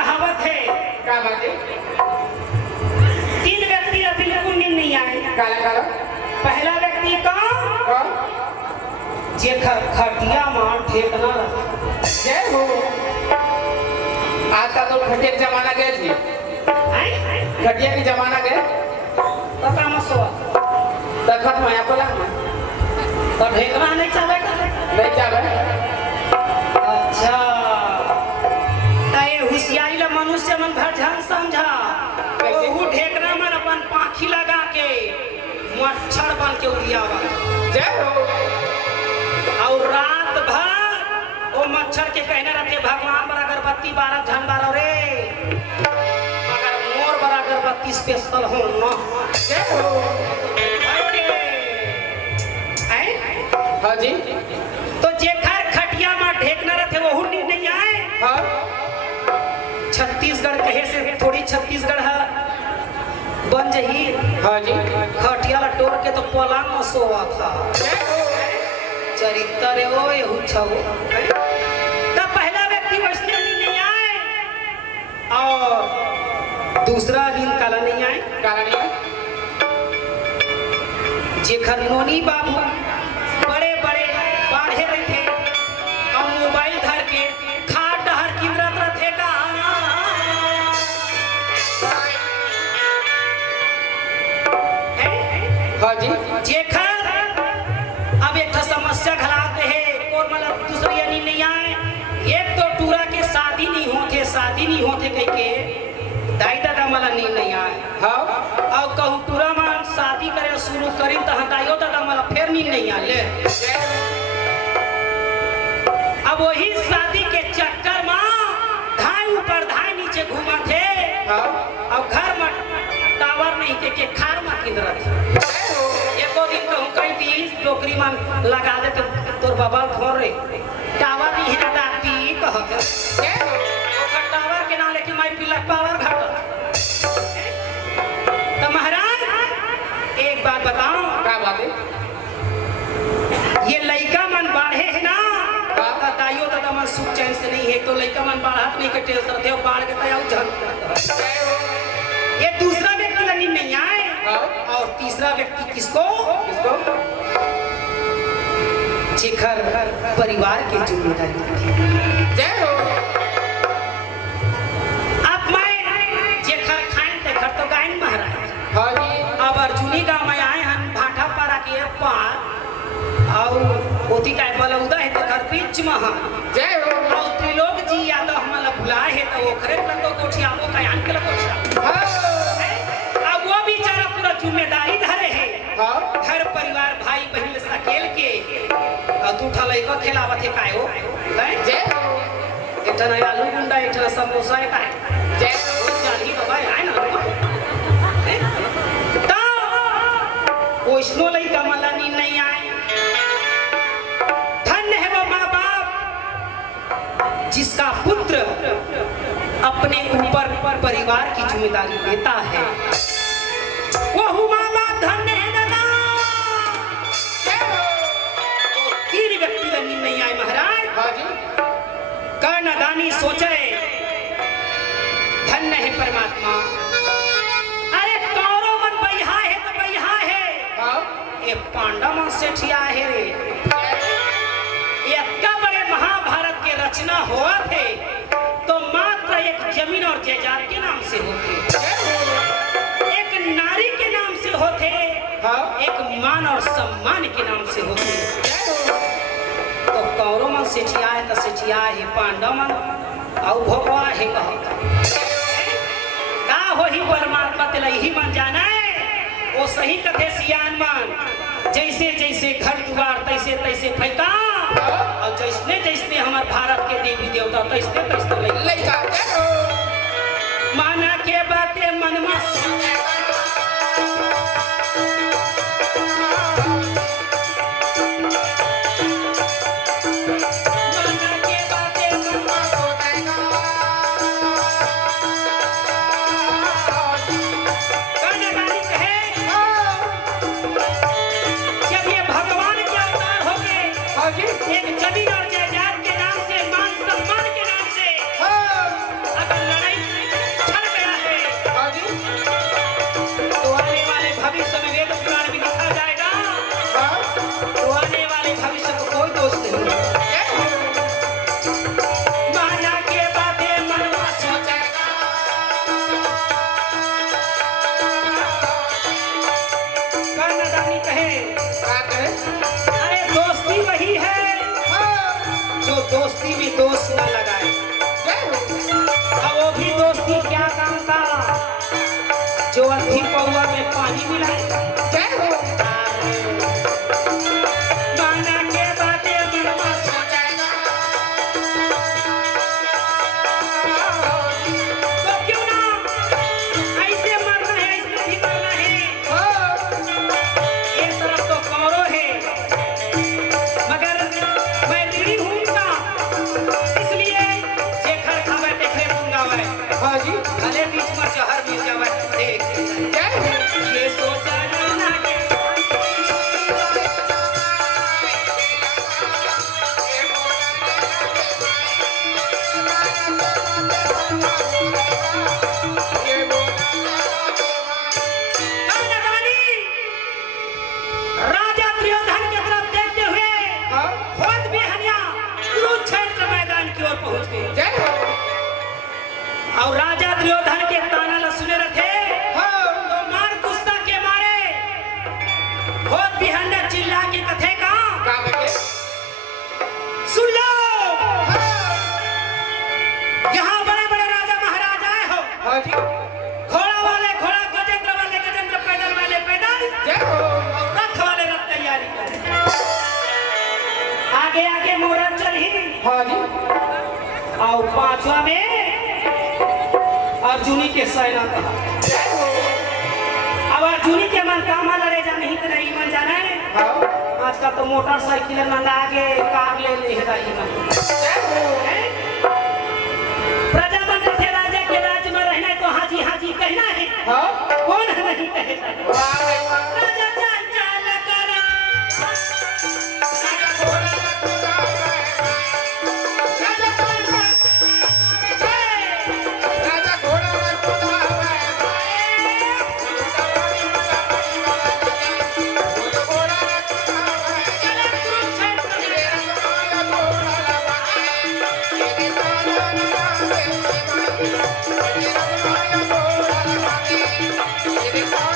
कहावत है। क्या बात है? 3 व्यक्ति अभी बिल्कुल नींद नहीं आए। काला काला पहला व्यक्ति कौन? कौन? जेकर खटिया मार ठेकना। जय हो। आता तो खटिया का जमाना गया जी। खटिया की जमाना गया। तो काम सो तखत में आपको लगा तो ठेकना नहीं चाहे नहीं चाहे। अच्छा ये होशियारी ला मनुष्य मन भर ध्यान समझा। वो ढेकना मन अपन पाखी लगा के मच्छर बन के उड़ियावा। जय हो। और रात भर वो मच्छर के कहने रहते भगवान पर अगरबत्ती 12 झन बारह रे, मगर मोर पर अगरबत्ती स्पेशल हो न। जय हो। हाँ जी। तो जेकर खटिया में ढेकना रहते वो नहीं आए। हाँ। छत्तीसगढ़ कहे से थोड़ी छत्तीसगढ़ है बन जही। हाँ जी। खटिया ला तोड़ के तो पलंग में सोवा था। चरित्र वो ये हुच्छा वो। तो पहला व्यक्ति वैष्णव नहीं आए और दूसरा नींद काला नहीं आए। काला नहीं है। जेखर नोनी बाबू बड़े बड़े बाढ़े रहे और मोबाइल धर के खाट डहर किंद्रत रथे का। हाँ जी। जेखर अब एक समस्या घलाते है और मतलब दूसरी यानी नहीं आए। एक तो टूरा के शादी नहीं होते कह के दाई दादा मला नहीं आए। हाँ। और कहूँ टूरा मान शादी करे शुरू करी तो दाइयो दादा मला फिर नहीं आले। अब वही शादी के चक्कर में धाई ऊपर धाई नीचे घूमा थे। हाँ। और घर में टावर नहीं के खार में किंदरत। एको दिन कहूँ कहीं तीस टोकरी में लगा दे तो तोर बाबा फोन रे टावर नहीं है दाती कहत ओकर टावर के नाम लेके माई पिलक पावर घाट। तो महाराज एक बात बताओ। क्या बात है? ये लइका मन बाढ़े है ना तो दाइयो दादा मन सुख चैन से नहीं है। तो लइका मन बाढ़त नहीं के टेंशन थे बाढ़ के तया उजन। ये दूसरा व्यक्ति ला नींद नहीं आए। और तीसरा व्यक्ति किसको? किसको? जेखर परिवार की जिम्मेदारी थी। जय हो। अब मैं जेखर खाइन ते घर तो गायन महाराज। हाँ जी। अब अर्जुनी गांव में आए हन भाटा पारा के पार और ओती काय बलौदा है ते घर बीच में हन। जय हो। और त्रिलोक जी यादव हमला बुलाए है तो ओखरे लतो कोठिया वो कायन के लतो। हाँ। अब वो बेचारा पूरा जिम्मेदारी धरे है। हाँ। घर परिवार भाई बहन सकेल के और तू ठलई को खिलावत है काय हो। जय हो। इतना आलू गुंडा इतना समोसा है काय। जय हो। जानी बाबा है ना तो वैष्णो लई का मला नींद नहीं आए। धन्य है वो माँ बाप जिसका पुत्र अपने ऊपर परिवार की जिम्मेदारी लेता है। वो माँ बाप धन्य है दादा। तीन व्यक्ति ला नींद नहीं आए महाराज। हाँ जी। कर्णदानी सोचे धन्य है परमात्मा। अरे कौरव मन बैहा है तो बैहा है। हाँ। ये पांडव मन सेठिया है रे। ये इतना बड़े महाभारत के रचना हुआ थे तो मात्र एक जमीन और जायदाद के नाम से होते, एक नारी के नाम से होते। हाँ। एक मान और सम्मान के नाम से होते। तो कौरव मन सेठिया है तो सेठिया है, पांडव मन और भोगवा है का हो ही परमात्मा तेला यही मन जाना है। वो सही कथे सियान मन जैसे जैसे घर दुआर तैसे तैसे फेंका और जैसने जैसने हमार भारत के देवी देवता तैसने तैसने लइका माना के बातें मन में एक जमीन और जायदाद के नाम से मान सम्मान के नाम से अगर लड़ाई रानी कहे क्या कहे? अरे दोस्ती वही है जो दोस्ती में दोस्त न लगाए। जय हो। अब वो भी दोस्ती क्या काम का जो अधी पौवा में पानी मिलाए। जय हो। माना के बातें मनवा सोचाएगा तो क्यों ना ऐसे मरना है, इसमें भी मरना है। एक तरफ तो कौरव है मगर मैं ऋणी हूँ उनका, इसलिए जेखर खावे तेखरे मुंगावे। हाँ जी। भले बीच में जहर मिल जावे देख जय हो। ये सोचा ना के कर्णगानी राजा दुर्योधन की तरफ देखते हुए हाँ। खुद भी हनिया कुरुक्षेत्र मैदान की ओर पहुंच गए। जय हो। और राजा दुर्योधन के ताना ल सुने रहे हाँ। तो मार गुस्सा के मारे खुद भी हन्ना चिल्ला के कथे का क्या कहे? सुन लो, हाँ। यहाँ बड़े बड़े राजा महाराज आए हो, हाँ जी। घोड़ा वाले घोड़ा, गजेंद्र वाले गजेंद्र, पैदल वाले पैदल, जय हो। और रथ वाले रथ तैयारी कर। आगे आगे मुहूर्त चली हाँ जी। और पांचवा में अर्जुनी के सेना कहा। जय हो। अब अर्जुनी के मन कामा लड़े जा नहीं तो नहीं मन जाना है। हाँ। आजकल तो मोटरसाइकिल मंगा के कार ले ले रही मन। जय हो। प्रजा मंत्र थे राजा के राज्य में रहना है तो हाजी हाजी कहना है। हाँ। कौन नहीं कहता है? वाह भाई वाह। राजा चाल चाल कर राजा घोड़ा रखता है। राजा चाल चाल। राजा घोड़ा रखता है। घोड़ा रखता है। चला कुरुक्षेत्र में। तेरा घोड़ा लगा है। तेरे सारा नाम है। तेरा घोड़ा लगा है। तेरे सारा